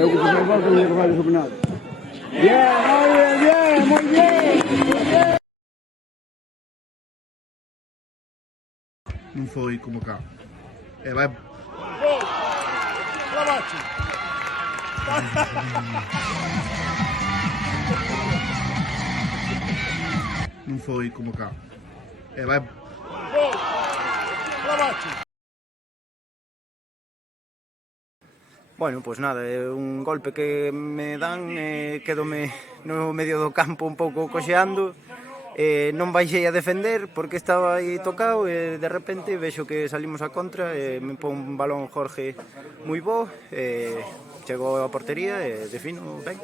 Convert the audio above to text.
Eu que se me falta me vai subnado. Bien, muy bien. Non foi como cá. E vai. Non foi como cá. E vai. Bueno, pois nada, é un golpe que me dan, quedome no medio do campo un pouco coxeando, non baixei a defender porque estaba aí tocado e de repente vexo que salimos a contra e me pon un balón Jorge moi bo, chegou a portería e defino ben.